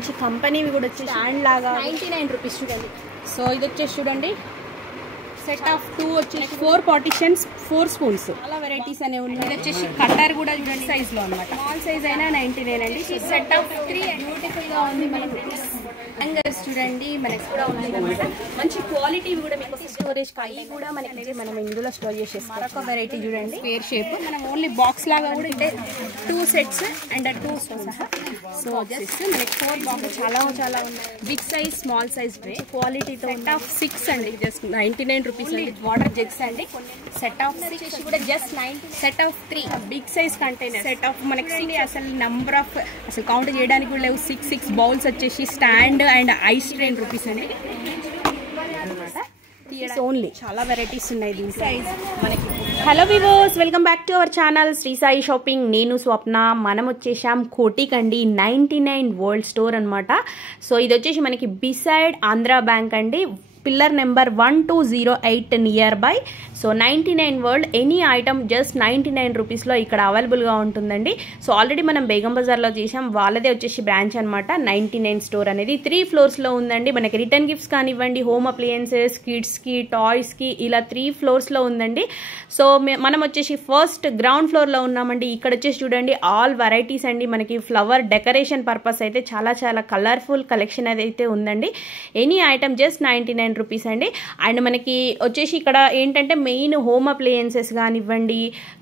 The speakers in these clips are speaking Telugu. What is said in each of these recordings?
మంచి కంపెనీవి కూడా వచ్చి స్టాండ్ లాగా 99 రూపీస్ చూడండి. సో ఇది వచ్చేసి చూడండి సెట్ ఆఫ్ 2 వచ్చేసి 4 పార్టిషన్స్ 4 స్పూన్స్. చాలా వెరైటీస్ అనేవి ఉన్నాయి. ఇది వచ్చేసి కట్టర్ కూడా చూడండి సైజ్ లో అన్నమాట. స్మాల్ సైజ్ అయినా 99 అండి. సో సెట్ ఆఫ్ 3 బ్యూటిఫుల్ గా ఉంది. మనకి హ్యాంగర్స్ చూడండి మనకి కూడా ఉన్నాయి అన్నమాట. మంచి క్వాలిటీ కూడా మీకు స్టోరేజ్ కాయి కూడా మనకి మనం ఇందులో స్టోర్ చేసేస్తాం. మరొక వెరైటీ చూడండి స్క్వేర్ షేప్. మనం ఓన్లీ బాక్స్ లాగా కూడా అంటే 2 సెట్స్ అండ్ 2 సహా. సో జస్ట్ మనకి 4 బాక్స్ చాలా చాలా ఉన్నాయి. బిగ్ సైజ్ స్మాల్ సైజ్ క్వాలిటీతో సెట్ ఆఫ్ 6 అండి. జస్ట్ 99 రూపీస్ అండి. వాటర్ జగ్స్ అండి. సెట్ ఆఫ్ 6 కూడా just 90. Set of 3 big size container. Set of మనకి అసలు నంబర్ ఆఫ్ అసలు కౌంట్ చేయడానికి కూడా లేవు. 6 బౌల్స్ వచ్చేసి stand and ice tray rupees అండి. ఓన్లీ చాలా వెరైటీస్ ఉన్నాయి దీంట్లో మనకి. Hello viewers, welcome back to our channel Shri Sai shopping. నేను స్వప్న. మనం వచ్చేసాం కోటికండి 99 వరల్డ్ స్టోర్ అనమాట. సో ఇది వచ్చేసి మనకి బిసైడ్ ఆంధ్రా బ్యాంక్ అండి. Pillar number 1208 nearby. So 99 world any item just 99 రూపీస్లో ఇక్కడ అవైలబుల్గా ఉంటుందండి. సో ఆల్రెడీ మనం బేగం బజార్లో చేసాం. వాళ్ళదే వచ్చేసి బ్రాంచ్ అనమాట 99 స్టోర్ అనేది. 3 ఫ్లోర్స్లో ఉందండి. మనకి రిటర్న్ గిఫ్ట్స్ కానివ్వండి, హోమ్ అప్లయన్సెస్, కిడ్స్కి, టాయ్స్కి ఇలా 3 ఫ్లోర్స్లో ఉందండి. సో మనం వచ్చేసి ఫస్ట్ గ్రౌండ్ ఫ్లోర్లో ఉన్నామండి. ఇక్కడ వచ్చేసి చూడండి ఆల్ వెరైటీస్ అండి. మనకి ఫ్లవర్ డెకరేషన్ పర్పస్ అయితే చాలా చాలా కలర్ఫుల్ కలెక్షన్ అయితే ఉందండి. ఎనీ ఐటమ్ జస్ట్ 99 రూపీస్ అండి. అండ్ మనకి వచ్చేసి ఇక్కడ ఏంటంటే మెయిన్ హోమ్ అప్లయన్సెస్ కానివ్వండి,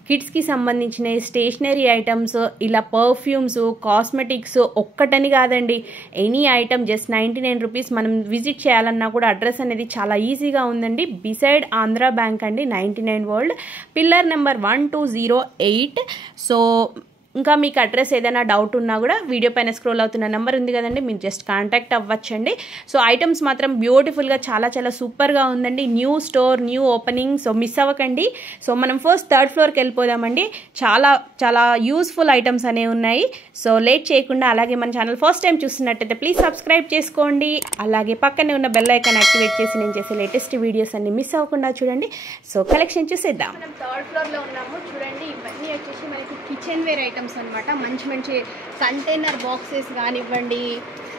కిడ్స్కి సంబంధించిన స్టేషనరీ ఐటమ్స్, ఇలా పర్ఫ్యూమ్స్, కాస్మెటిక్స్ ఒక్కటని కాదండి. Any item just 99 rupees. మనం విజిట్ చేయాలన్నా కూడా అడ్రస్ అనేది చాలా ఈజీగా ఉందండి. బిసైడ్ ఆంధ్రా బ్యాంక్ అండి 99 వరల్డ్, పిల్లర్ నెంబర్ 1208. సో ఇంకా మీకు అడ్రస్ ఏదైనా డౌట్ ఉన్నా కూడా వీడియో పైన స్క్రోల్ అవుతున్న నెంబర్ ఉంది కదండి, మీరు జస్ట్ కాంటాక్ట్ అవ్వచ్చండి. సో ఐటమ్స్ మాత్రం బ్యూటిఫుల్గా చాలా చాలా సూపర్గా ఉందండి. New store, new opening. So miss అవ్వకండి. సో మనం ఫస్ట్ 3rd ఫ్లోర్కి వెళ్ళిపోదామండి. చాలా చాలా యూస్ఫుల్ ఐటమ్స్ అనేవి ఉన్నాయి. సో లేట్ చేయకుండా, అలాగే మన ఛానల్ ఫస్ట్ టైం చూస్తున్నట్టయితే ప్లీజ్ సబ్స్క్రైబ్ చేసుకోండి. అలాగే పక్కనే ఉన్న బెల్ ఐకాన్ యాక్టివేట్ చేసి నేను చేసే లేటెస్ట్ వీడియోస్ అన్ని మిస్ అవ్వకుండా చూడండి. సో కలెక్షన్ చూసేద్దాం. మనం 3rd ఫ్లోర్లో ఉన్నాము. చూడండి ఇవన్నీ వచ్చేసి మనకి కిచెన్ వేర్ ఐటమ్స్ అనమాట. మంచి మంచి కంటైనర్ బాక్సెస్ కానివ్వండి,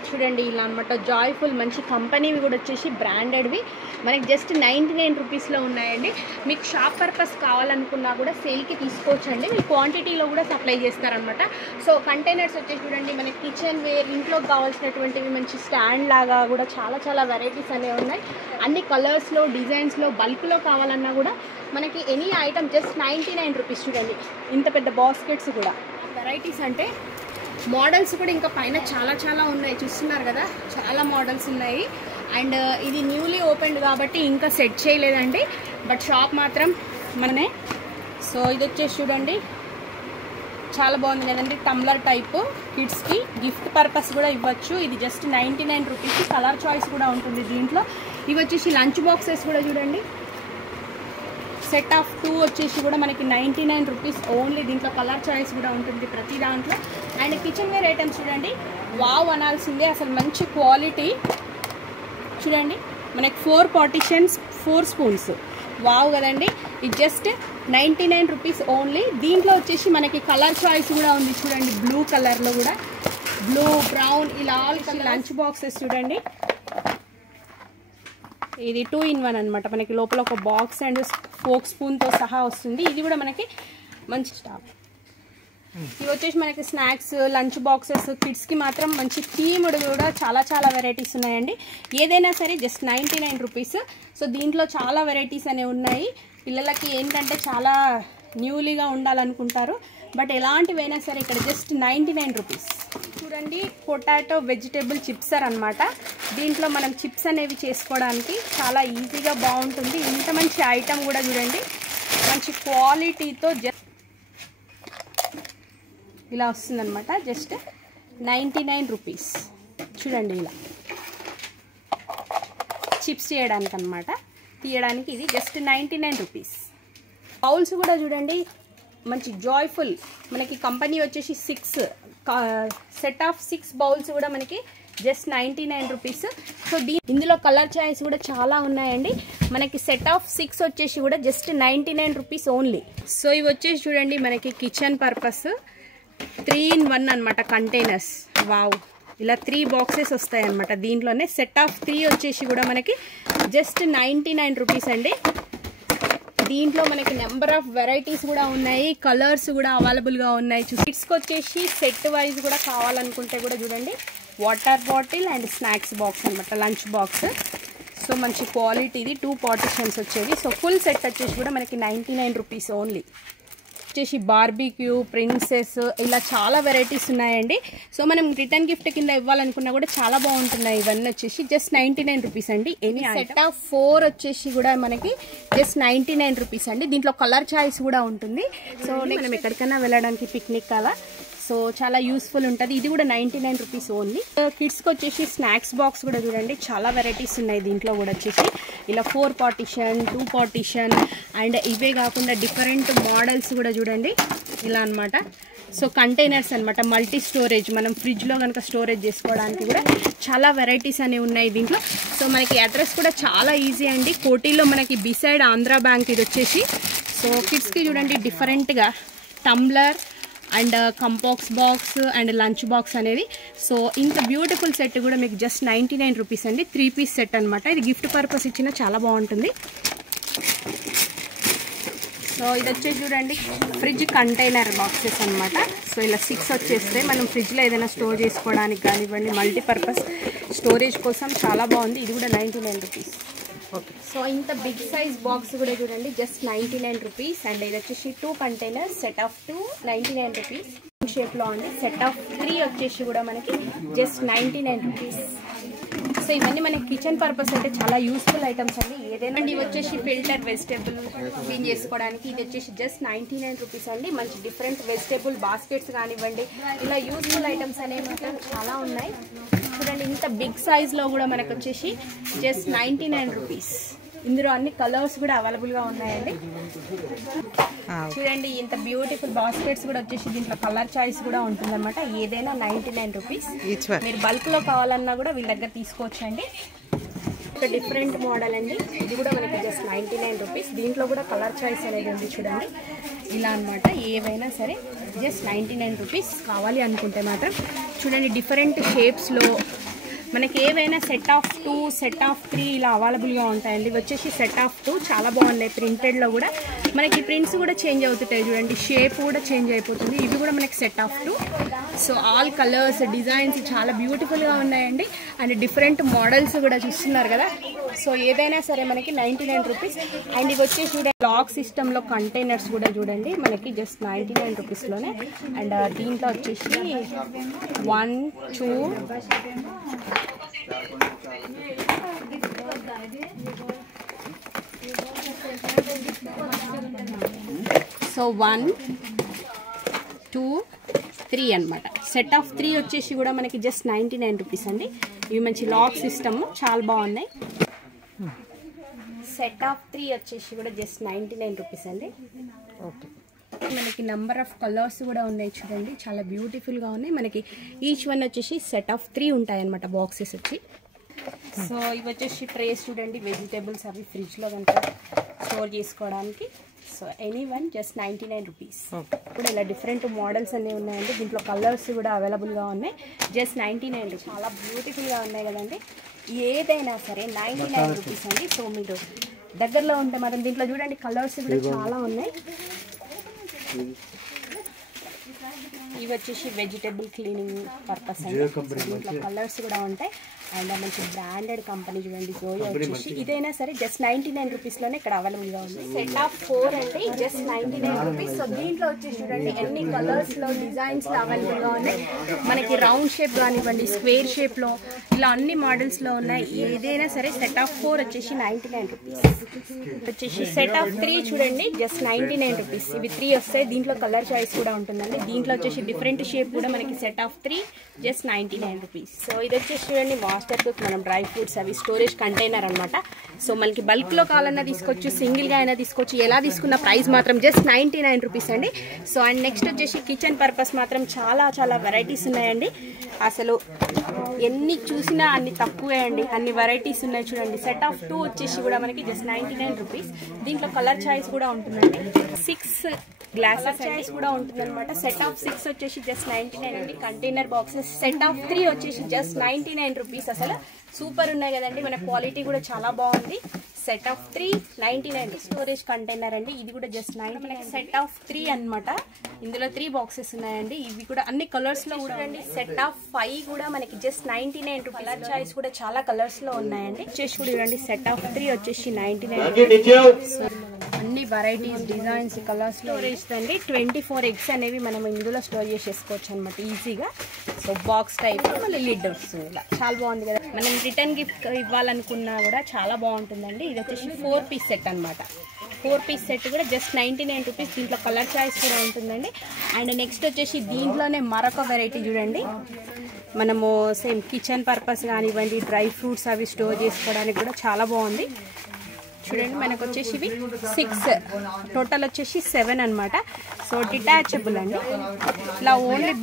చూడండి ఇలా అనమాట. జాయ్ఫుల్ మంచి కంపెనీవి కూడా వచ్చేసి బ్రాండెడ్వి మనకి జస్ట్ 99 రూపీస్లో ఉన్నాయండి. మీకు షాప్ పర్పస్ కావాలనుకున్నా కూడా సేల్కి తీసుకోవచ్చండి. మీకు క్వాంటిటీలో కూడా సప్లై చేస్తారనమాట. సో కంటైనర్స్ వచ్చేసి చూడండి మనకి కిచెన్ వేర్, ఇంట్లోకి కావాల్సినటువంటివి మంచి స్టాండ్ లాగా కూడా చాలా చాలా వెరైటీస్ అనేవి ఉన్నాయి. అన్ని కలర్స్లో, డిజైన్స్లో, బల్క్లో కావాలన్నా కూడా మనకి ఎనీ ఐటమ్ జస్ట్ 99 రూపీస్. చూడండి ఇంత పెద్ద బాస్కెట్స్ కూడా. వెరైటీస్ అంటే మోడల్స్ కూడా ఇంకా పైన చాలా చాలా ఉన్నాయి. చూస్తున్నారు కదా, చాలా మోడల్స్ ఉన్నాయి. అండ్ ఇది న్యూలీ ఓపెన్డ్ కాబట్టి ఇంకా సెట్ చేయలేదండి, బట్ షాప్ మాత్రం మననే. సో ఇది వచ్చేసి చూడండి చాలా బాగుంది కదండి. టంబ్లర్ టైప్, కిడ్స్కి గిఫ్ట్ పర్పస్ కూడా ఇవ్వచ్చు. ఇది జస్ట్ 99 రూపీస్. కలర్ చాయిస్ కూడా ఉంటుంది దీంట్లో. ఇవి వచ్చేసి లంచ్ బాక్సెస్ కూడా చూడండి. సెట్ ఆఫ్ 2 వచ్చేసి కూడా మనకి 99 రూపీస్ ఓన్లీ. దీంట్లో కలర్ చాయిస్ కూడా ఉంటుంది ప్రతి దాంట్లో. అండ్ కిచెన్ వేర్ ఐటమ్స్ చూడండి, వావ్ అనాల్సిందే. అసలు మంచి క్వాలిటీ చూడండి. మనకి 4 పార్టిషన్స్ 4 స్పూన్స్. వావ్ కదండి. ఇది జస్ట్ 99 రూపీస్ ఓన్లీ. దీంట్లో వచ్చేసి మనకి కలర్ చాయిస్ కూడా ఉంది చూడండి. బ్లూ కలర్లో కూడా, బ్లూ, బ్రౌన్ ఇలా ఆల్ లంచ్ బాక్సెస్ చూడండి. ఇది 2 in 1 అనమాట. మనకి లోపల ఒక బాక్స్ అండ్ ఫోక్ స్పూన్తో సహా వస్తుంది. ఇది కూడా మనకి మంచి స్టాప్. ఇవి వచ్చేసి మనకి స్నాక్స్, లంచ్ బాక్సెస్, కిడ్స్కి మాత్రం మంచి థీమ్డ్ కూడా చాలా చాలా వెరైటీస్ ఉన్నాయండి. ఏదైనా సరే జస్ట్ 99 రూపీస్. సో దీంట్లో చాలా వెరైటీస్ అనేవి ఉన్నాయి. పిల్లలకి ఏంటంటే చాలా న్యూలీగా ఉండాలనుకుంటారు, బట్ ఎలాంటివైనా సరే ఇక్కడ జస్ట్ 99 రూపీస్. చూడండి పొటాటో వెజిటేబుల్ చిప్సర్ అనమాట. దీంట్లో మనం చిప్స్ అనేవి చేసుకోవడానికి చాలా ఈజీగా బాగుంటుంది. ఇంత మంచి ఐటమ్ కూడా చూడండి, మంచి క్వాలిటీతో ఇలా వస్తుందన్నమాట. Just 99 rupees. చూడండి ఇలా చిప్స్ చేయడానికి అనమాట, తీయడానికి ఇది జస్ట్ 99 రూపీస్. బౌల్స్ కూడా చూడండి మంచి జాయ్ఫుల్. మనకి కంపెనీ వచ్చేసి 6 సెట్ ఆఫ్ 6 బౌల్స్ కూడా మనకి జస్ట్ 99 రూపీస్. సో ఇందులో కలర్ చాయిస్ కూడా చాలా ఉన్నాయండి. మనకి సెట్ ఆఫ్ 6 వచ్చేసి కూడా జస్ట్ 99 రూపీస్ ఓన్లీ. సో ఇవి వచ్చేసి చూడండి మనకి కిచెన్ పర్పస్ 3 in 1 అనమాట కంటైనర్స్. వావ్ ఇలా 3 బాక్సెస్ వస్తాయి అన్నమాట. దీంట్లోనే సెట్ ఆఫ్ 3 వచ్చేసి కూడా మనకి జస్ట్ 99 రూపీస్ అండి. దీంట్లో మనకి నెంబర్ ఆఫ్ వెరైటీస్ కూడా ఉన్నాయి, కలర్స్ కూడా అవైలబుల్గా ఉన్నాయి. కిడ్స్కి వచ్చేసి సెట్ వైజ్ కూడా కావాలనుకుంటే కూడా చూడండి, water bottle and snacks box అనమాట, లంచ్ బాక్స్. సో మంచి క్వాలిటీది 2 పార్టిషన్స్ వచ్చేవి. సో ఫుల్ సెట్ వచ్చేసి కూడా మనకి 99 రూపీస్ ఓన్లీ. వచ్చేసి బార్బీక్యూ, ప్రిన్సెస్, ఇలా చాలా వెరైటీస్ ఉన్నాయండి. సో మనం రిటర్న్ గిఫ్ట్ కింద ఇవ్వాలనుకున్నా కూడా చాలా బాగుంటున్నాయి. ఇవన్నీ వచ్చేసి జస్ట్ 99 రూపీస్ అండి. ఎనీ సెట్ ఆఫ్ 4 వచ్చేసి కూడా మనకి జస్ట్ 99 రూపీస్ అండి. దీంట్లో కలర్ చాయిస్ కూడా ఉంటుంది. సో మనం ఎక్కడికైనా వెళ్ళడానికి పిక్నిక్ అలా సో చాలా యూస్ఫుల్ ఉంటుంది. ఇది కూడా 99 రూపీస్ ఓన్లీ. కిడ్స్కి వచ్చేసి స్నాక్స్ బాక్స్ కూడా చూడండి, చాలా వెరైటీస్ ఉన్నాయి. దీంట్లో కూడా వచ్చేసి ఇలా 4 పార్టిషన్, 2 పార్టిషన్ అండ్ ఇవే కాకుండా డిఫరెంట్ మోడల్స్ కూడా చూడండి ఇలా అనమాట. సో కంటైనర్స్ అనమాట, మల్టీ స్టోరేజ్, మనం ఫ్రిడ్జ్లో కనుక స్టోరేజ్ చేసుకోవడానికి కూడా చాలా వెరైటీస్ అనేవి ఉన్నాయి దీంట్లో. సో మనకి అడ్రస్ కూడా చాలా ఈజీ అండి. కోటిలో మనకి బిసైడ్ ఆంధ్రా బ్యాంక్ ఇది వచ్చేసి. సో కిడ్స్కి చూడండి డిఫరెంట్గా tumbler and కంపాక్స్ box and lunch box అనేది. సో ఇంత బ్యూటిఫుల్ సెట్ కూడా మీకు జస్ట్ 99 రూపీస్ అండి. 3 పీస్ సెట్ అనమాట. ఇది గిఫ్ట్ పర్పస్ ఇచ్చినా చాలా బాగుంటుంది. సో ఇది వచ్చేసి చూడండి ఫ్రిడ్జ్ కంటైనర్ బాక్సెస్ అనమాట. సో ఇలా 6 వచ్చేస్తే మనం ఫ్రిడ్జ్లో ఏదైనా స్టోర్ చేసుకోవడానికి కానివ్వండి, మల్టీపర్పస్ స్టోరేజ్ కోసం చాలా బాగుంది. ఇది కూడా 99 రూపీస్. ఓకే. సో ఇంత బిగ్ సైజ్ బాక్స్ కూడా చూడండి జస్ట్ 99 రూపీస్. అండ్ ఇది వచ్చేసి 2 కంటైనర్స్, సెట్ ఆఫ్ 2 99 రూపీస్ షేప్లో ఉంది. సెట్ ఆఫ్ 3 వచ్చేసి కూడా మనకి జస్ట్ 99 రూపీస్. సో ఇవన్నీ మనకి కిచెన్ పర్పస్ అంటే చాలా యూస్ఫుల్ ఐటమ్స్ అండి. ఏదైనా ఇవి వచ్చేసి ఫిల్టర్ వెజిటేబుల్ క్లీన్ చేసుకోవడానికి ఇది వచ్చేసి జస్ట్ 99 రూపీస్ అండి. మంచి డిఫరెంట్ వెజిటేబుల్ బాస్కెట్స్ కానివ్వండి, ఇలా యూస్ఫుల్ ఐటమ్స్ అనేవి మాత్రం చాలా ఉన్నాయి. చూడండి ఇంత బిగ్ సైజ్లో కూడా మనకు వచ్చేసి జస్ట్ 99 రూపీస్. ఇందులో అన్ని కలర్స్ కూడా అవైలబుల్గా ఉన్నాయండి. చూడండి ఇంత బ్యూటిఫుల్ బాస్కెట్స్ కూడా వచ్చేసి దీంట్లో కలర్ చాయిస్ కూడా ఉంటుంది అనమాట. ఏదైనా 99 రూపీస్. మీరు బల్క్లో కావాలన్నా కూడా వీళ్ళ దగ్గర తీసుకోవచ్చండి. ఒక డిఫరెంట్ మోడల్ అండి. ఇది కూడా మనకి జస్ట్ 99 రూపీస్. దీంట్లో కూడా కలర్ చాయిస్ అనేది ఉంది చూడండి ఇలా అనమాట. ఏవైనా సరే జస్ట్ 99 రూపీస్. కావాలి అనుకుంటే మాత్రం చూడండి డిఫరెంట్ షేప్స్లో మనకి ఏవైనా సెట్ ఆఫ్ 2, సెట్ ఆఫ్ 3 ఇలా అవైలబుల్గా ఉంటాయండి. ఇవి వచ్చేసి సెట్ ఆఫ్ 2 చాలా బాగున్నాయి. ప్రింటెడ్లో కూడా మనకి ప్రింట్స్ కూడా చేంజ్ అవుతుంటాయి చూడండి, షేప్ కూడా చేంజ్ అయిపోతుంది. ఇవి కూడా మనకి set of 2. So all colours, designs చాలా బ్యూటిఫుల్గా ఉన్నాయండి. అండ్ డిఫరెంట్ మోడల్స్ కూడా చూస్తున్నారు కదా. సో ఏదైనా సరే మనకి 99 రూపీస్. అండ్ ఇవి వచ్చేసి చూడండి లాక్ సిస్టంలో కంటైనర్స్ కూడా చూడండి మనకి జస్ట్ 99 రూపీస్లోనే. అండ్ దీంట్లో వచ్చేసి 1, 2 సో 1, 2, 3 అనమాట. సెట్ ఆఫ్ 3 వచ్చేసి కూడా మనకి జస్ట్ 99 రూపీస్ అండి. ఇవి మంచి లాక్ సిస్టమ్ చాలా బాగున్నాయి. సెట్ ఆఫ్ 3 వచ్చేసి కూడా జస్ట్ 99 రూపీస్ అండి. ఓకే. మనకి నెంబర్ ఆఫ్ కలర్స్ కూడా ఉన్నాయి చూడండి, చాలా బ్యూటిఫుల్గా ఉన్నాయి. మనకి ఈచ్ వన్ వచ్చేసి సెట్ ఆఫ్ 3 ఉంటాయి అనమాట బాక్సెస్ వచ్చి. సో ఇవి వచ్చేసి ట్రేస్ చూడండి, వెజిటేబుల్స్ అవి ఫ్రిడ్జ్లో కనుక స్టోర్ చేసుకోవడానికి. So any one just 99 rupees. ఇప్పుడు ఇలా డిఫరెంట్ మోడల్స్ అన్నీ ఉన్నాయండి. దీంట్లో కలర్స్ కూడా అవైలబుల్గా ఉన్నాయి. Just 99 rupees. చాలా బ్యూటిఫుల్గా ఉన్నాయి కదండి. ఏదైనా సరే 99 రూపీస్ అండి. సో మీరు దగ్గరలో ఉంటే మాత్రం దీంట్లో చూడండి కలర్స్ కూడా చాలా ఉన్నాయి. ఇవి వచ్చేసి వెజిటేబుల్ క్లీనింగ్ పర్పస్ అండి. దీంట్లో కలర్స్ కూడా ఉంటాయి. అండ్ మంచి బ్రాండెడ్ కంపెనీ చూడండి జోయో వచ్చేసి. ఇదైనా సరే జస్ట్ 99 రూపీస్లోనే ఇక్కడ అవైలబుల్గా ఉంది. సెట్ ఆఫ్ 4 అండి జస్ట్ 99 రూపీస్. సో దీంట్లో వచ్చేసి చూడండి ఎన్ని కలర్స్లో, డిజైన్స్లో అవైలబుల్గా ఉన్నాయి. మనకి రౌండ్ షేప్ కానివ్వండి, స్క్వేర్ షేప్లో ఇలా అన్ని మోడల్స్లో ఉన్నాయి. ఏదైనా సరే సెట్ ఆఫ్ 4 వచ్చేసి 99 రూపీస్. వచ్చేసి సెట్ ఆఫ్ 3 చూడండి జస్ట్ 99 రూపీస్. ఇవి 3 వస్తాయి. దీంట్లో కలర్ చాయిస్ కూడా ఉంటుందండి. దీంట్లో వచ్చేసి డిఫరెంట్ షేప్ కూడా మనకి set of 3 just 99 rupees. So ఇది వచ్చేసి చూడండి ప్లాస్టర్ కుక్ మనం డ్రై ఫ్రూట్స్ అవి స్టోరేజ్ కంటైనర్ అనమాట. సో మనకి బల్క్లో కావాలన్నా తీసుకోవచ్చు, సింగిల్గా అయినా తీసుకోవచ్చు. ఎలా తీసుకున్న ప్రైస్ మాత్రం జస్ట్ 99 రూపీస్ అండి. సో అండ్ నెక్స్ట్ వచ్చేసి కిచెన్ పర్పస్ మాత్రం చాలా చాలా వెరైటీస్ ఉన్నాయండి. అసలు ఎన్ని చూసినా అన్ని తక్కువే అండి, అన్ని వెరైటీస్ ఉన్నాయి చూడండి. సెట్ ఆఫ్ 2 వచ్చేసి కూడా మనకి జస్ట్ 99 రూపీస్. దీంట్లో కలర్ చాయిస్ కూడా ఉంటుందండి. 6 గ్లాసెస్ చాయిస్ కూడా ఉంటుందన్నమాట. సెట్ ఆఫ్ 6 వచ్చేసి జస్ట్ 99 అండి. కంటైనర్ బాక్సెస్ సెట్ ఆఫ్ 3 వచ్చేసి జస్ట్ 99 రూపీస్. అసలు సూపర్ ఉన్నాయి కదండి, మన క్వాలిటీ కూడా చాలా బాగుంది. సెట్ ఆఫ్ 3 99 స్టోరేజ్ కంటైనర్ అండి. ఇది కూడా జస్ట్ 99. సెట్ ఆఫ్ 3 అనమాట. ఇందులో 3 బాక్సెస్ ఉన్నాయండి. ఇవి కూడా అన్ని కలర్స్ లో కూడా అండి. సెట్ ఆఫ్ 5 కూడా మనకి జస్ట్ 99 రూపీస్. కలర్ చాయిస్ కూడా చాలా కలర్స్ లో ఉన్నాయండి. వచ్చేసి కూడా చూడండి, సెట్ ఆఫ్ 3 వచ్చేసి 99. అన్ని వెరైటీస్, డిజైన్స్, కలర్స్ స్టోరేజ్ అండి. 24 ఎగ్స్ అనేవి మనం ఇందులో స్టోర్ చేసేసుకోవచ్చు అనమాట ఈజీగా. సో బాక్స్ టైప్ మళ్ళీ లిడ్ వస్తుంది. ఇలా చాలా బాగుంది కదా. మనం రిటర్న్ గిఫ్ట్ ఇవ్వాలనుకున్నా కూడా చాలా బాగుంటుందండి. ఇది వచ్చేసి 4 పీస్ సెట్ అనమాట. 4 పీస్ సెట్ కూడా జస్ట్ 99 రూపీస్. దీంట్లో కలర్ చాయిస్ కూడా ఉంటుందండి. అండ్ నెక్స్ట్ వచ్చేసి దీంట్లోనే మరొక వెరైటీ చూడండి. మనము సేమ్ కిచెన్ పర్పస్ కానివ్వండి, డ్రై ఫ్రూట్స్ అవి స్టోర్ చేసుకోవడానికి కూడా చాలా బాగుంది చూడండి. మనకు వచ్చేసి ఇవి 6, టోటల్ వచ్చేసి 7 అనమాట. సో డిటాచబుల్ అండి. ఇలా ఓన్లీ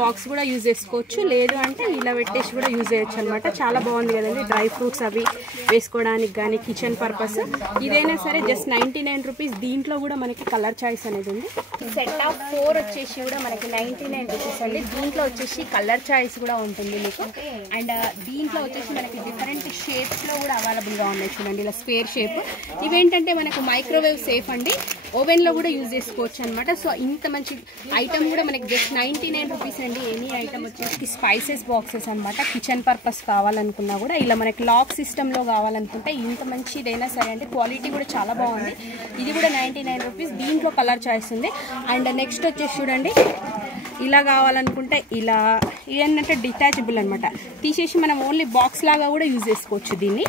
బాక్స్ కూడా యూజ్ చేసుకోవచ్చు, లేదు అంటే ఇలా పెట్టేసి కూడా యూజ్ చేయొచ్చు అనమాట. చాలా బాగుంది కదండి. డ్రై ఫ్రూట్స్ అవి వేసుకోవడానికి కానీ కిచెన్ పర్పస్ ఇదైనా సరే జస్ట్ 99 రూపీస్. దీంట్లో కూడా మనకి కలర్ చాయిస్ అనేది ఉంది. సెట్ ఆఫ్ 4 వచ్చేసి కూడా మనకి 99 రూపీస్ అండి. దీంట్లో వచ్చేసి కలర్ చాయిస్ కూడా ఉంటుంది మీకు. అండ్ దీంట్లో వచ్చేసి మనకి డిఫరెంట్ షేప్స్లో కూడా అవైలబుల్గా ఉన్నాయి చూడండి. ఇలా స్క్వేర్ షేప్. ఇవేంటంటే మనకు మైక్రోవేవ్ సేఫ్ అండి, ఓవెన్లో కూడా యూజ్ చేసుకోవచ్చు అనమాట. సో ఇంత మంచి ఐటమ్ కూడా మనకి జస్ట్ 99 రూపీస్ అండి. ఎనీ ఐటమ్ వచ్చేసి స్పైసెస్ బాక్సెస్ అనమాట. కిచెన్ పర్పస్ కావాలనుకున్నా కూడా ఇలా మనకి లాక్ సిస్టంలో కావాలనుకుంటే ఇంత మంచిదైనా సరే అండి. క్వాలిటీ కూడా చాలా బాగుంది. ఇది కూడా 99 రూపీస్. దీంట్లో కలర్ చాయిస్ ఉంది. అండ్ నెక్స్ట్ వచ్చేసి చూడండి, ఇలా కావాలనుకుంటే ఇలా ఇదేంటంటే డిటాచబుల్ అనమాట. తీసేసి మనం ఓన్లీ బాక్స్ లాగా కూడా యూజ్ చేసుకోవచ్చు దీన్ని.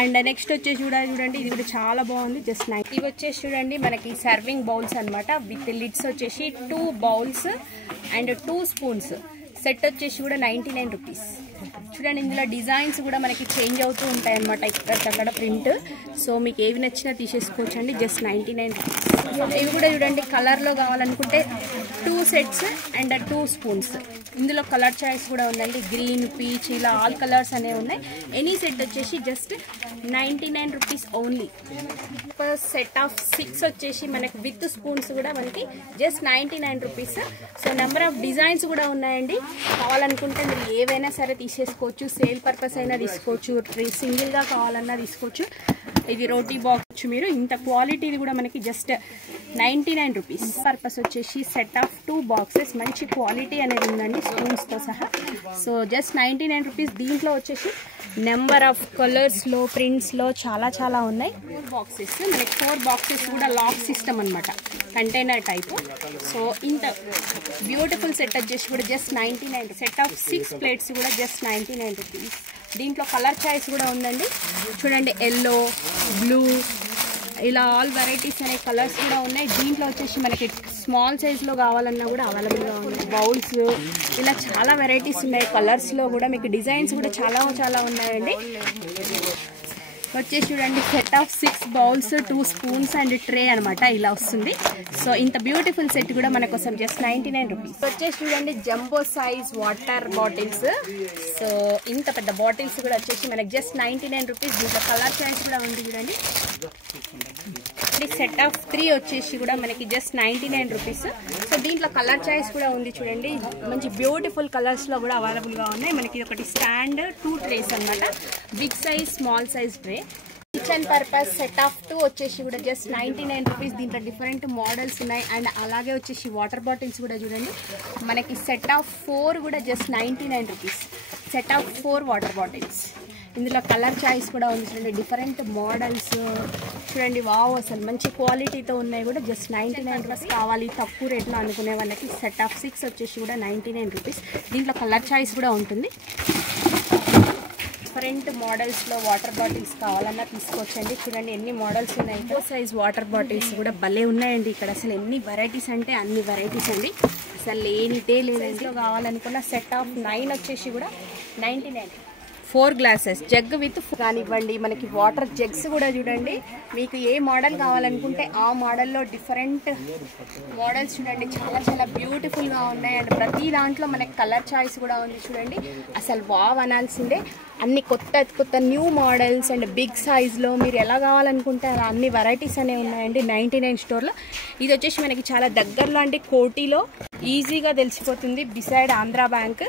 అండ్ నెక్స్ట్ వచ్చేసి చూడండి, ఇది కూడా చాలా బాగుంది. జస్ట్ 9. ఇవి వచ్చేసి చూడండి మనకి సర్వింగ్ బౌల్స్ అనమాట. విత్ లిడ్స్ వచ్చేసి 2 బౌల్స్ అండ్ 2 స్పూన్స్. సెట్ వచ్చేసి కూడా 99 రూపీస్. చూడండి ఇందులో డిజైన్స్ కూడా మనకి చేంజ్ అవుతూ ఉంటాయి అనమాట, ఇక్కడ ప్రింట్. సో మీకు ఏవి నచ్చినా తీసేసుకోవచ్చు అండి. Just 99 rupees. ఇవి కూడా చూడండి, కలర్లో కావాలనుకుంటే 2 సెట్స్ అండ్ 2 స్పూన్స్. ఇందులో కలర్ చాయిస్ కూడా ఉందండి. గ్రీన్, పీచ్, ఇలా ఆల్ కలర్స్ అనేవి ఉన్నాయి. ఎనీ సెట్ వచ్చేసి just 99 rupees only. Set of 6 వచ్చేసి మనకి విత్ స్పూన్స్ కూడా మనకి just 99 rupees. So number of designs కూడా ఉన్నాయండి. కావాలనుకుంటే మీరు ఏవైనా సరే తీసేసుకోవచ్చు. సేల్ పర్పస్ అయినా తీసుకోవచ్చు, సింగిల్గా కావాలన్నా తీసుకోవచ్చు. ఇది రోటీ బాక్స్ మీరు ఇంత క్వాలిటీది కూడా మనకి జస్ట్ 99 రూపీస్. పర్పస్ వచ్చేసి సెట్ ఆఫ్ 2 బాక్సెస్. మంచి క్వాలిటీ అనేది ఉందండి స్పూన్స్తో సహా. So just 99 rupees. దీంట్లో వచ్చేసి నెంబర్ ఆఫ్ కలర్స్లో, ప్రింట్స్లో చాలా చాలా ఉన్నాయి. 4 బాక్సెస్ మనకి 4 బాక్సెస్ కూడా లాక్ సిస్టమ్ అనమాట, కంటైనర్ టైపు. సో ఇంత బ్యూటిఫుల్ సెట్ వచ్చేసి కూడా జస్ట్ 99. సెట్ ఆఫ్ 6 ప్లేట్స్ కూడా జస్ట్ 99 రూపీస్. దీంట్లో కలర్ చాయిస్ కూడా ఉందండి చూడండి. ఎల్లో, బ్లూ, ఇలా ఆల్ వెరైటీస్ అనే కలర్స్ కూడా ఉన్నాయి. దీంట్లో వచ్చేసి మనకి స్మాల్ సైజ్లో కావాలన్నా కూడా అవైలబుల్గా ఉన్నాయి. బౌల్స్ ఇలా చాలా వెరైటీస్ ఉన్నాయి. కలర్స్లో కూడా మీకు డిజైన్స్ కూడా చాలా చాలా ఉన్నాయండి. వచ్చేసి చూడండి, set of 6 bowls, 2 spoons and tray అనమాట. ఇలా వస్తుంది. సో ఇంత బ్యూటిఫుల్ సెట్ కూడా మన కోసం జస్ట్ 99 రూపీస్. వచ్చేసి చూడండి, jumbo size water bottles. So ఇంత పెద్ద బాటిల్స్ కూడా వచ్చేసి మనకి జస్ట్ 99 రూపీస్. దీంట్లో కలర్ చాయిస్ కూడా ఉంది చూడండి. సెట్ ఆఫ్ 3 వచ్చేసి కూడా మనకి జస్ట్ 99 రూపీస్. సో దీంట్లో కలర్ చాయిస్ కూడా ఉంది చూడండి. మంచి బ్యూటిఫుల్ కలర్స్లో కూడా అవైలబుల్గా ఉన్నాయి. మనకి ఒకటి స్టాండ్, 2 ట్రేస్ అనమాట. Big size, small size tray. Kitchen purpose set of 2 వచ్చేసి కూడా జస్ట్ 99 రూపీస్. దీంట్లో డిఫరెంట్ మోడల్స్ ఉన్నాయి. అండ్ అలాగే వచ్చేసి వాటర్ బాటిల్స్ కూడా చూడండి. మనకి సెట్ ఆఫ్ 4 కూడా just 99 rupees. Set of 4 water bottles. ఇందులో కలర్ చాయిస్ కూడా ఉంది చూడండి. డిఫరెంట్ మోడల్స్ చూడండి. వావ్, అసలు మంచి క్వాలిటీతో ఉన్నాయి కూడా జస్ట్ 99 రూపీస్. కావాలి తక్కువ రేట్లో అనుకునే వాళ్ళకి సెట్ ఆఫ్ 6 వచ్చేసి కూడా 99 రూపీస్. దీంట్లో కలర్ చాయిస్ కూడా ఉంటుంది. డిఫరెంట్ మోడల్స్లో వాటర్ బాటిల్స్ కావాలన్నా తీసుకోవచ్చండి. చూడండి ఎన్ని మోడల్స్ ఉన్నాయి. సైజ్ వాటర్ బాటిల్స్ కూడా భలే ఉన్నాయండి ఇక్కడ. అసలు ఎన్ని వెరైటీస్ అంటే అన్ని వెరైటీస్ అండి. అసలు లేనిదే లేదంటే కావాలనుకున్న సెట్ ఆఫ్ 9 వచ్చేసి కూడా 99. 4 గ్లాసెస్ జగ్ విత్ కానివ్వండి, మనకి వాటర్ జగ్స్ కూడా చూడండి. మీకు ఏ మోడల్ కావాలనుకుంటే ఆ మోడల్లో డిఫరెంట్ మోడల్స్ చూడండి, చాలా చాలా బ్యూటిఫుల్గా ఉన్నాయి. అండ్ ప్రతి దాంట్లో మనకి కలర్ చాయిస్ కూడా ఉంది చూడండి. అసలు వావ్ అనాల్సిందే. అన్ని కొత్త కొత్త న్యూ మోడల్స్ అండ్ బిగ్ సైజ్లో మీరు ఎలా కావాలనుకుంటే అలా అన్ని వెరైటీస్ అనేవి ఉన్నాయండి 99 స్టోర్లో. ఇది వచ్చేసి మనకి చాలా దగ్గరలో అంటే కోటిలో ఈజీగా తెలిసిపోతుంది, బిసైడ్ ఆంధ్రా బ్యాంక్.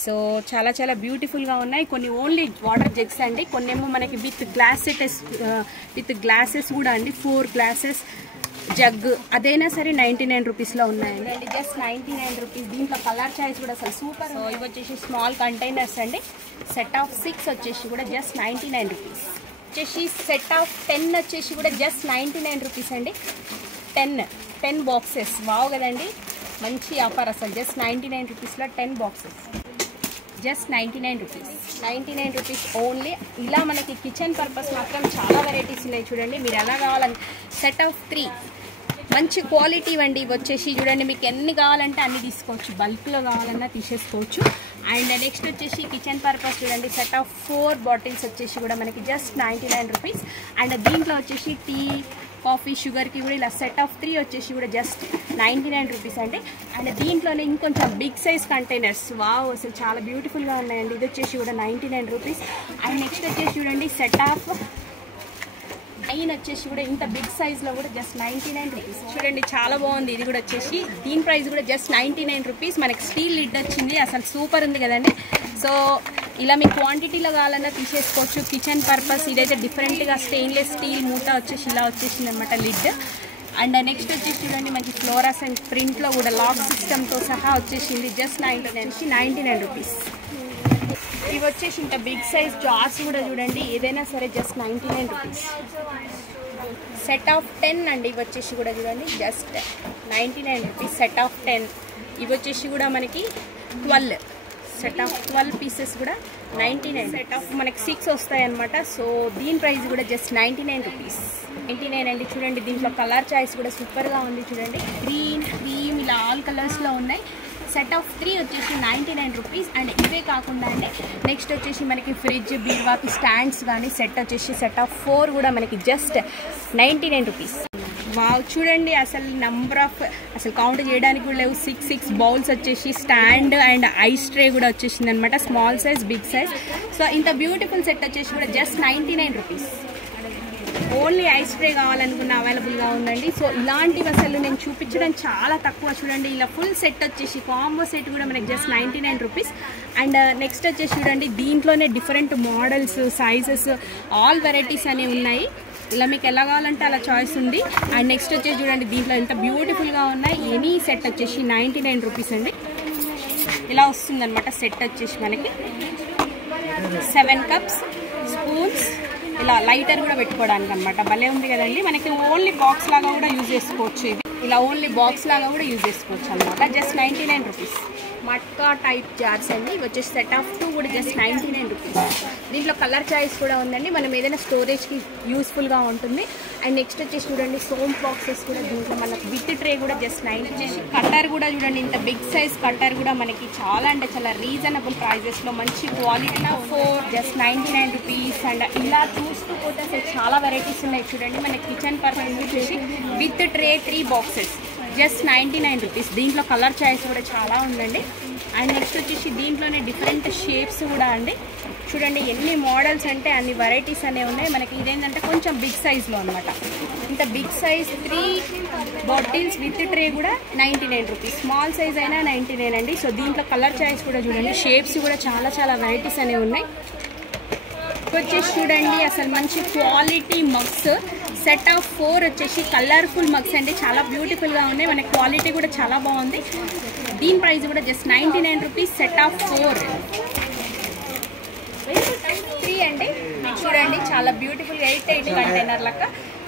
సో చాలా చాలా బ్యూటిఫుల్గా ఉన్నాయి. కొన్ని ఓన్లీ వాటర్ జగ్స్ అండి, కొన్ని ఏమో మనకి విత్ గ్లాసెస్ కూడా అండి. 4 గ్లాసెస్ జగ్ అదైనా సరే 99 రూపీస్లో ఉన్నాయండి. అండి జస్ట్ 99 రూపీస్. దీంట్లో కలర్ చాయిస్ కూడా అసలు సూపర్. సో ఇవి వచ్చేసి స్మాల్ కంటైనర్స్ అండి. సెట్ ఆఫ్ 6 వచ్చేసి కూడా జస్ట్ 99 రూపీస్. వచ్చేసి సెట్ ఆఫ్ 10 వచ్చేసి కూడా జస్ట్ 99 రూపీస్ అండి. 10 బాక్సెస్. వావ్ కదండి, మంచి ఆఫర్ అసలు. జస్ట్ 99 రూపీస్లో 10 boxes, just 99 rupees. 99 rupees only. ఇలా మనకి కిచెన్ పర్పస్ మాత్రం చాలా వెరైటీస్ ఉన్నాయి చూడండి. మీరు ఎలా కావాలని సెట్ ఆఫ్ 3 మంచి క్వాలిటీ అండి. ఇవి వచ్చేసి చూడండి, మీకు ఎన్ని కావాలంటే అన్ని తీసుకోవచ్చు, బల్క్లో కావాలన్నా తీసేసుకోవచ్చు. అండ్ నెక్స్ట్ వచ్చేసి కిచెన్ పర్పస్ చూడండి, సెట్ ఆఫ్ 4 బాటిల్స్ వచ్చేసి కూడా మనకి జస్ట్ 99 రూపీస్. అండ్ దీంట్లో వచ్చేసి టీ, కాఫీ, షుగర్కి కూడా ఇలా సెట్ ఆఫ్ 3 వచ్చేసి కూడా జస్ట్ 99 రూపీస్ అండి. అండ్ దీంట్లోనే ఇంకొంచెం బిగ్ సైజ్ కంటైనర్స్. వావ్ అసలు చాలా బ్యూటిఫుల్గా ఉన్నాయండి. ఇది వచ్చేసి కూడా 99 రూపీస్. అండ్ నెక్స్ట్ వచ్చేసి చూడండి సెట్ ఆఫ్ 9 వచ్చేసి కూడా ఇంత బిగ్ సైజ్లో కూడా జస్ట్ 99 రూపీస్. చూడండి చాలా బాగుంది. ఇది కూడా వచ్చేసి దీని ప్రైస్ కూడా జస్ట్ 99 రూపీస్. మనకి స్టీల్ లిడ్ వచ్చింది, అసలు సూపర్ ఉంది కదండి. సో ఇలా మీ క్వాంటిటీలో కావాలన్నా తీసేసుకోవచ్చు. కిచెన్ పర్పస్ ఇదైతే డిఫరెంట్గా స్టెయిన్లెస్ స్టీల్ మూత వచ్చేసి ఇలా వచ్చేసింది అనమాట లిడ్. అండ్ నెక్స్ట్ వచ్చేసి చూడండి మనకి ఫ్లోరసెంట్ ప్రింట్లో కూడా లాక్ సిస్టమ్తో సహా వచ్చేసింది జస్ట్ 99 రూపీస్. ఇవి వచ్చేసి ఇంత బిగ్ సైజ్ జార్స్ కూడా చూడండి, ఏదైనా సరే జస్ట్ 99 రూపీస్. సెట్ ఆఫ్ 10 అండి. ఇవి వచ్చేసి కూడా చూడండి జస్ట్ 99 రూపీస్. Set of 10. ఇవి వచ్చేసి కూడా మనకి 12. సెట్ ఆఫ్ 12 పీసెస్ కూడా 99. సెట్ ఆఫ్ మనకి 6 వస్తాయి అనమాట. సో దీని ప్రైస్ కూడా జస్ట్ 99 రూపీస్. 99 అండి. చూడండి దీంట్లో కలర్ చాయిస్ కూడా సూపర్గా ఉంది చూడండి, గ్రీన్, క్రీమ్ ఇలా ఆల్ కలర్స్లో ఉన్నాయి. సెట్ ఆఫ్ 3 వచ్చేసి 99 రూపీస్. అండ్ ఇవే కాకుండా అండి నెక్స్ట్ వచ్చేసి మనకి ఫ్రిడ్జ్, బీరువాకి స్టాండ్స్ కానీ సెట్ వచ్చేసి సెట్ ఆఫ్ 4 కూడా మనకి జస్ట్ 99 రూపీస్. వావ్ చూడండి అసలు నంబర్ ఆఫ్ అసలు కౌంట్ చేయడానికి కూడా లేవు. 6 బౌల్స్ వచ్చేసి స్టాండ్ అండ్ ఐస్ ట్రే కూడా వచ్చేసింది అనమాట, small size, big size. So ఇంత బ్యూటిఫుల్ సెట్ వచ్చేసి కూడా just 99 rupees. Only ice tray కావాలనుకున్న అవైలబుల్గా ఉందండి. సో ఇలాంటివి అసలు నేను చూపించడం చాలా తక్కువ. చూడండి ఇలా ఫుల్ సెట్ వచ్చేసి కాంబో సెట్ కూడా మనకి జస్ట్ 99 రూపీస్. అండ్ నెక్స్ట్ వచ్చేసి చూడండి దీంట్లోనే different models, sizes, all varieties అనేవి ఉన్నాయి. ఇలా మీకు ఎలా కావాలంటే అలా చాయిస్ ఉంది. అండ్ నెక్స్ట్ వచ్చేసి చూడండి దీంట్లో ఎంత బ్యూటిఫుల్గా ఉన్నాయి. ఎనీ సెట్ వచ్చేసి 99 రూపీస్ అండి. ఇలా వస్తుందన్నమాట సెట్ వచ్చేసి మనకి 7 కప్స్, స్పూన్స్, ఇలా లైటర్ కూడా పెట్టుకోవడానికి అనమాట. భలే ఉంది కదండి. మనకి ఓన్లీ బాక్స్ లాగా కూడా యూజ్ చేసుకోవచ్చు. ఇది ఇలా ఓన్లీ బాక్స్ లాగా కూడా యూజ్ చేసుకోవచ్చు అనమాట. Just 99 rupees. Matka type jars అండి. ఇవి వచ్చేసి సెట్ ఆఫ్ 2 కూడా జస్ట్ 99 రూపీస్. దీంట్లో కలర్ చాయిస్ కూడా ఉందండి, మనం ఏదైనా స్టోరేజ్కి యూస్ఫుల్గా ఉంటుంది. అండ్ నెక్స్ట్ వచ్చేసి చూడండి సోప్ బాక్సెస్ కూడా దీంట్లో మనకి విత్ ట్రే కూడా జస్ట్ 9 వచ్చేసి. కట్టర్ కూడా చూడండి ఇంత బిగ్ సైజ్ కట్టర్ కూడా మనకి చాలా అంటే చాలా రీజనబుల్ ప్రైజెస్లో మంచి క్వాలిటీ 4 జస్ట్ 99 రూపీస్. అండ్ ఇలా చూస్తూ పోతే అసలు చాలా వెరైటీస్ ఉన్నాయి చూడండి. మన కిచెన్ పర్పస్ వచ్చేసి with tray 3 boxes just 99 rupees. దీంట్లో కలర్ చాయిస్ కూడా చాలా ఉందండి. అండ్ నెక్స్ట్ వచ్చేసి దీంట్లోనే డిఫరెంట్ షేప్స్ కూడా అండి. చూడండి ఎన్ని మోడల్స్ అంటే అన్ని వెరైటీస్ అనేవి ఉన్నాయి. మనకి ఇదేంటంటే కొంచెం బిగ్ సైజ్లో అనమాట. ఇంత big size 3 bottles with tray కూడా 99 రూపీస్. స్మాల్ సైజ్ అయినా 99 అండి. సో దీంట్లో కలర్ చాయిస్ కూడా చూడండి, షేప్స్ కూడా చాలా చాలా వెరైటీస్ అనేవి ఉన్నాయి. వచ్చేసి చూడండి అసలు మంచి క్వాలిటీ మగ్స్ సెట్ ఆఫ్ 4 వచ్చేసి కలర్ఫుల్ మగ్స్ అండి, చాలా బ్యూటిఫుల్గా ఉన్నాయి. మన క్వాలిటీ కూడా చాలా బాగుంది. దీని ప్రైస్ కూడా జస్ట్ 99 రూపీస్. సెట్ ఆఫ్ 4 3 అండి. చూడండి చాలా బ్యూటిఫుల్ 8 కంటైనర్ లెక్క.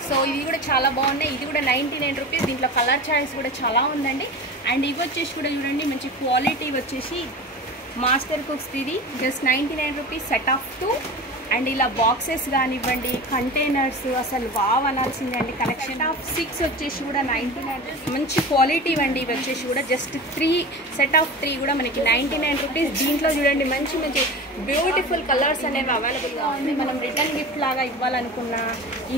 సో ఇది కూడా చాలా బాగున్నాయి. ఇది కూడా 99 రూపీస్. దీంట్లో కలర్ చాయిస్ కూడా చాలా ఉందండి. అండ్ ఇవి వచ్చేసి కూడా చూడండి మంచి క్వాలిటీ వచ్చేసి మాస్టర్ కుక్స్ ఇది just 99 rupees. Set of 2 and ఇలా బాక్సెస్ కానివ్వండి, కంటైనర్స్ అసలు వావ్ అనాల్సిందే అండి. కలెక్షన్ ఆఫ్ 6 వచ్చేసి కూడా 99 మంచి క్వాలిటీ అండి. ఇవి వచ్చేసి కూడా జస్ట్ 3 సెట్ ఆఫ్ 3 కూడా మనకి 99 రూపీస్. దీంట్లో చూడండి మంచి మంచి బ్యూటిఫుల్ కలర్స్ అనేవి అవైలబుల్గా ఉంది. మనం రిటర్న్ గిఫ్ట్ లాగా ఇవ్వాలనుకున్నా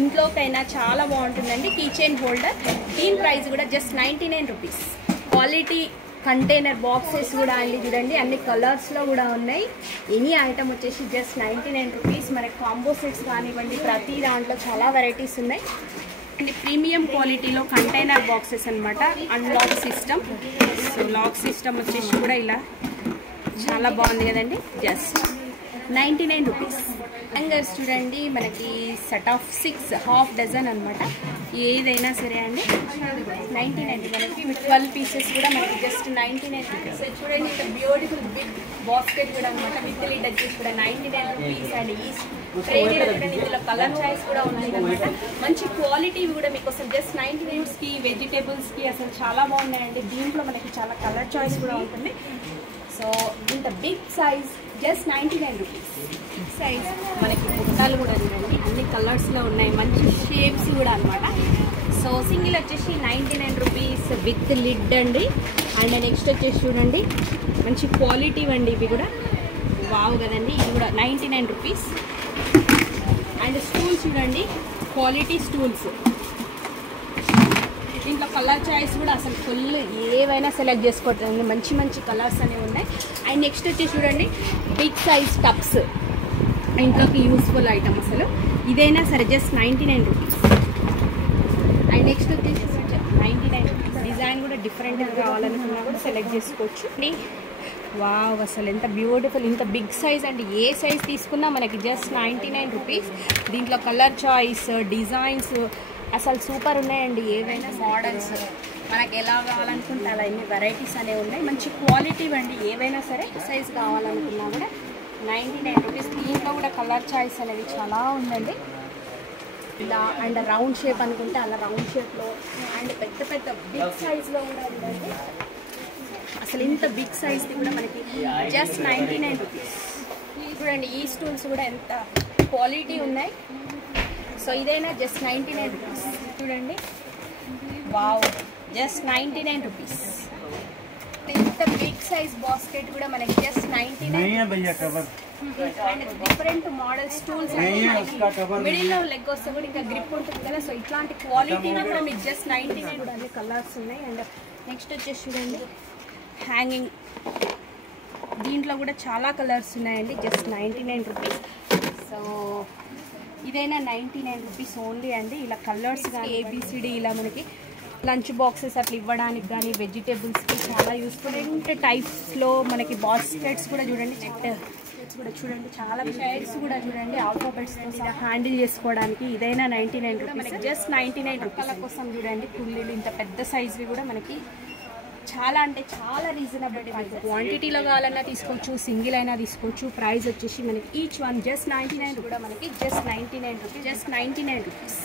ఇంట్లోకైనా చాలా బాగుంటుందండి. కీ చైన్ హోల్డర్, దీని ప్రైస్ కూడా just 99 rupees. Quality container boxes కూడా అండి చూడండి అన్ని కలర్స్లో కూడా ఉన్నాయి. ఎనీ ఐటమ్ వచ్చేసి జస్ట్ 99 రూపీస్. మనకి కాంబో సెట్స్ కానివ్వండి, ప్రతి దాంట్లో చాలా వెరైటీస్ ఉన్నాయి అండ్ ప్రీమియం క్వాలిటీలో కంటైనర్ బాక్సెస్ అనమాట. Unlock system. So lock system వచ్చేసి కూడా ఇలా చాలా బాగుంది కదండి. Just 99 rupees. హ్యాంగర్స్ చూడండి మనకి సెట్ ఆఫ్ 6 హాఫ్ డజన్ అనమాట. ఏదైనా సరే అండి 99. మనకి 12 పీసెస్ కూడా మనకి జస్ట్ 99 రూపీస్. చూడండి ఇంత బ్యూటిఫుల్ బిగ్ బాస్కెట్ కూడా అనమాట. విత్ లీడ్ వచ్చేసి కూడా 99 రూపీస్. అండ్ ఈ ట్రే కూడా చూడండి ఇందులో కలర్ చాయిస్ కూడా ఉన్నాయి అనమాట. మంచి క్వాలిటీ కూడా మీకోసం జస్ట్ 99కి వెజిటేబుల్స్కి అసలు చాలా బాగున్నాయండి. దీంట్లో మనకి చాలా కలర్ చాయిస్ కూడా ఉంటుంది. సో ఇంత big size just 99 rupees. Big size మనకి బుట్టాలు కూడా చూడండి అన్ని కలర్స్లో ఉన్నాయి. మంచి షేప్స్ కూడా అనమాట. సో సింగిల్ వచ్చేసి 99 రూపీస్ విత్ లిడ్ అండి. అండ్ నెక్స్ట్ వచ్చేసి చూడండి మంచి క్వాలిటీ అండి. ఇవి కూడా వావ్ కదండి. ఇది కూడా 99 రూపీస్. అండ్ స్టూల్స్ చూడండి క్వాలిటీ స్టూల్స్. దీంట్లో కలర్ చాయిస్ కూడా అసలు ఫుల్ ఏవైనా సెలెక్ట్ చేసుకోవట్లేదు. మంచి మంచి కలర్స్ అనేవి ఉన్నాయి. అండ్ నెక్స్ట్ వచ్చేసి చూడండి బిగ్ సైజ్ టప్స్. ఇంట్లోకి యూస్ఫుల్ ఐటమ్ అసలు ఇదైనా సరే జస్ట్ 99 రూపీస్. అండ్ నెక్స్ట్ వచ్చేసి 99 రూపీస్. డిజైన్ కూడా డిఫరెంట్గా కావాలనుకున్నా కూడా సెలెక్ట్ చేసుకోవచ్చు. వావ్ అసలు ఎంత బ్యూటిఫుల్. ఇంత బిగ్ సైజ్ అండి. ఏ సైజ్ తీసుకున్నా మనకి జస్ట్ 99 రూపీస్. దీంట్లో కలర్ చాయిస్, డిజైన్స్ అసలు సూపర్ ఉన్నాయండి. ఏవైనా మోడల్స్ మనకి ఎలా కావాలనుకుంటే అలా ఎన్ని వెరైటీస్ అనేవి ఉన్నాయి. మంచి క్వాలిటీ అండి. ఏవైనా సరే సైజ్ కావాలనుకున్నా కూడా 99 రూపీస్. దీంట్లో కూడా కలర్ చాయిస్ అనేవి చాలా ఉందండి. ఇలా అండ్ రౌండ్ షేప్ అనుకుంటే అలా రౌండ్ షేప్లో అండ్ పెద్ద పెద్ద బిగ్ సైజ్లో కూడా ఉందండి. అసలు ఇంత బిగ్ సైజ్ది కూడా మనకి జస్ట్ 99 రూపీస్. చూడండి ఈ స్టూల్స్ కూడా ఎంత క్వాలిటీ ఉన్నాయి. సో ఇదైనా జస్ట్ 99 రూపీస్. చూడండి వావ్ జస్ట్ 99 రూపీస్. ఇంత బిగ్ సైజ్ బాస్కెట్ కూడా మనకి just 99. And different model stools మిడిల్లో లెగ్ వస్తే కూడా ఇంకా గ్రిప్ ఉంటుంది కదా. సో ఇట్లాంటి క్వాలిటీలో కూడా మీకు జస్ట్ 99 కూడా అన్ని కలర్స్ ఉన్నాయి. అండ్ నెక్స్ట్ వచ్చేసి చూడండి హ్యాంగింగ్. దీంట్లో కూడా చాలా కలర్స్ ఉన్నాయండి. Just 99 rupees. సో ఇదైనా 99 రూపీస్ ఓన్లీ అండి. ఇలా కలర్స్ కానీ ఏబిసిడి ఇలా మనకి లంచ్ బాక్సెస్ అట్లా ఇవ్వడానికి కానీ వెజిటేబుల్స్కి చాలా యూస్ఫుల్. టైప్స్లో మనకి బాస్కెట్స్ కూడా చూడండి. చెట్స్ కూడా చూడండి చాలా షైడ్స్ కూడా చూడండి ఆల్ఫాబెట్స్తో సహా హ్యాండిల్ చేసుకోవడానికి. ఇదైనా 99 రూపీస్. మనకి జస్ట్ 99 రూపీస్ కోసం చూడండి పుల్లీలు ఇంత పెద్ద సైజ్వి కూడా మనకి చాలా అంటే చాలా రీజనబుల్. క్వాంటిటీలో కావాలన్నా తీసుకోవచ్చు, సింగిల్ అయినా తీసుకోవచ్చు. ప్రైస్ వచ్చేసి మనకి ఈచ్ వన్ జస్ట్ 99 కూడా మనకి జస్ట్ 99 రూపీస్. Just 99 rupees.